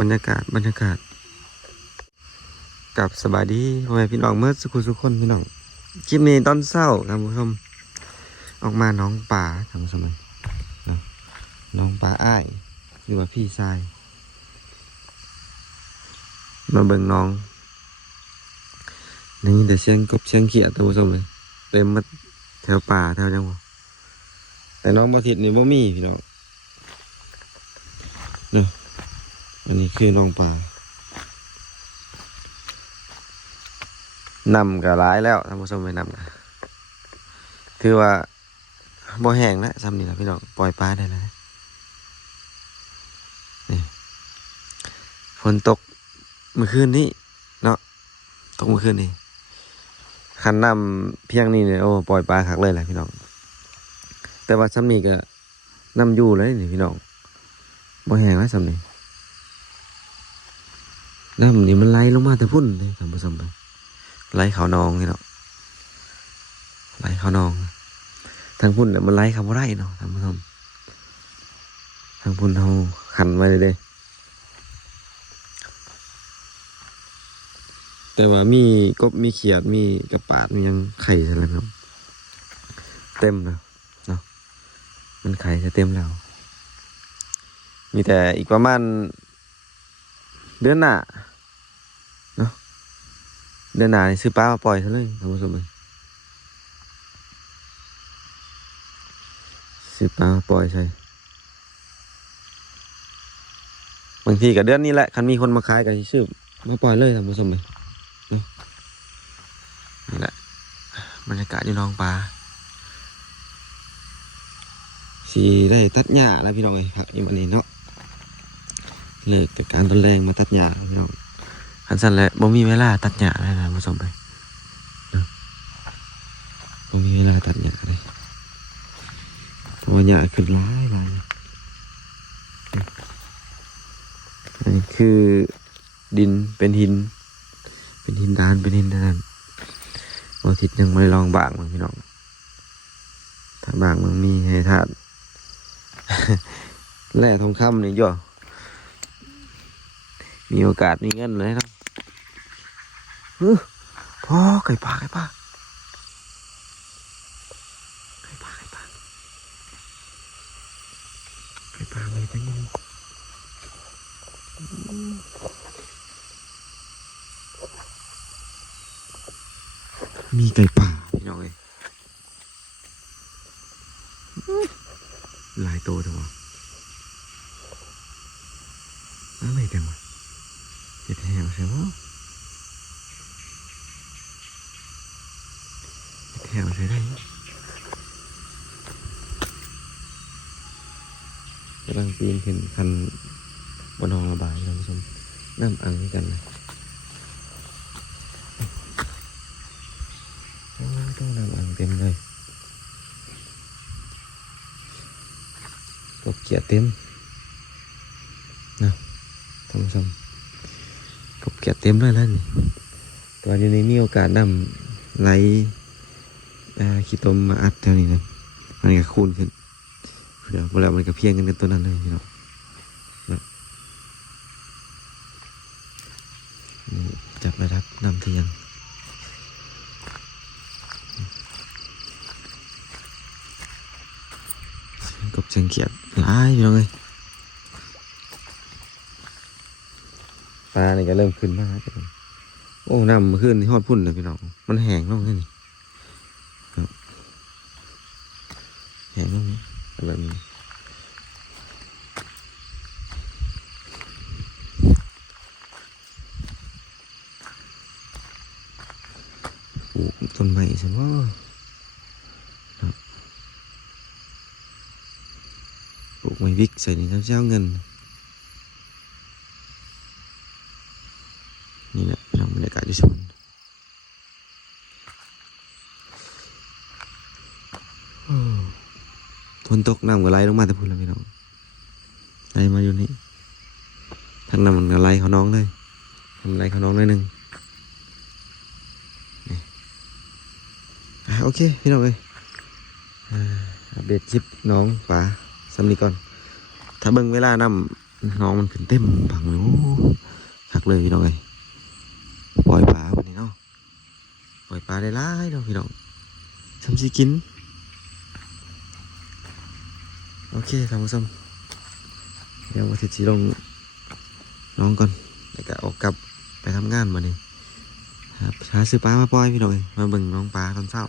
บรรยากาศกับสบายดีพ่อแม่พี่น้องเมื่อสุขคนพี่น้องคลิปนี้ตอนเช้าท่านผู้ชมออกมาน้องป่าท่านผู้ชมน้องป่าอ้ายหรือว่าพี่ชายมาเบิ่งน้องนี่แต่เสียงกบเสียงเขียดท่านผู้ชมเลยเต็มมาแถวป่าแถวยังวะแต่น้องบ่ทิดนี่บ่มีพี่น้องนี่อันนี้คือน้องป่านำก็ร้ายแล้วท่านผู้ชมไปนำนะคือว่าบ่แห้งแล้วซ้ำนี่ละพี่น้องปล่อยปลาได้แล้วนี่ฝนตกเมื่อคืนนี้เนาะตกเมื่อคืนนี้คันนำเพียงนี้เนี่ยโอ้ปล่อยปลาคักเลยแหละพี่น้องแต่ว่าซ้ำนี่ก็นำอยู่เลยนี่พี่น้องบ่แห้งแล้วซ้ำนี่น้ำนี่มันไหลลงมาแต่พุ่นเลยท่านผู้ชมไปไหลเขานองนี่เนาะไหลเขานองทางพุ่นเนี่ยมันไหลเขาบ่ได้เนาะท่านผู้ชมทางพุ่นเขาขันไว้เลยแต่ว่ามีกบมีเขียดมีกระปาดมียังไข่ใช่ไหมครับเต็มนะเนาะมันไข่จะเต็มแล้วมีแต่อีกประมาณเดือนหน้าเนาะเดือนหน้าซื้อปลามาปล่อยซะเลยท่านผู้ชมซื้อปลามาปล่อยใช่บางทีกับเดือนนี้แหละคันมีคนมาขายกับซื้อมาปล่อยเลยท่านผู้ชมเลยนี่แหละบรรยากาศอยู่น้องปลาสีได้ตัดหญ้าแล้วพี่น้องเลยผักอยู่วันนี้เนาะเลิกจากการตอนแรงมาตัดหญ้าพี่น้องคันสั้นแล้วบ่มีเวลาตัดหญ้าเลยนะผู้ชมไปบ่มีเวลาตัดหญ้าเลยเพราะว่าหญ้าขึ้นร้ายอันนี้คือดินเป็นหินดานเป็นหินดานอาทิตย์ยังไม่ลองบางมันพี่น้องถ้าบางมันมีให้ธาตุ แร่ทองคำนี่ย่อมีโอกาสมีเงินเลยครับพ่อไก่ป่าไก่ป่าเลยทั้งนี้มีไก่ป่าพี่น้องเลยหลายตัวจังวะอะไรกันวะเจ็ดแหงใช่ไหมเจ็ดแหงใช่ได้กำลังปีนขึ้นคันบนห้องระบายท่านผู้ชมน้ำอังกันเลยต้องน้ำอังเต็มเลยกบเกียดเต็มนะท่านผู้ชมกบเกียดเต็มเลยแล้วนี่ตัวนี้มีโอกาสนำไหลขี้ตมมาอัดแถวนี้นะมันก็คูณขึ้นเผื่อเวลามันก็เพียงกันเป็นตัวนั้นเลยพี่น้องจับระดับนำที่ยังกบเชียงเขียดหลายพี่น้องเลยปลานี่ก็เริ่มขึ้นมากโอ้น้ำขึ้นที่ฮอดพุ่นเลยพี่น้องมันแห้งลงนี่แห้งลงแบบนี้ต้นไม้ใช่ไหมปลูกไม้วิกใส่ในเจ้าเงินนี่แหละเราบรรยากาศที่สวนฝนตกน้ำก็ไหลลงมาแต่พุ่นแล้วพี่น้องไหลมาอยู่นี่ทางน้ำมันก็ไหลเขาน้องเลยทำไหลเขาน้องเลยหนึ่งโอเคพี่น้องเลยอัปเดตคลิปน้องป่าสำนีก่อนถ้าเบิ่งเวลาน น้องมันขึ้นเต็มผังเลยโอ้คักเลยพี่น้องเลยปล่อยปลาวันนี้เนาะปล่อยปลาได้หลายเนาะพี่น้องทำสิกินโอเคท่านผู้ชมเดี๋ยวมาทิศสีลงน้องก่อนแล้วก็ออกกลับไปทำงานมานี่ครับหาซื้อปลามาปล่อยพี่น้องเลยมาเบิ่งน้องปลาตอนเช้า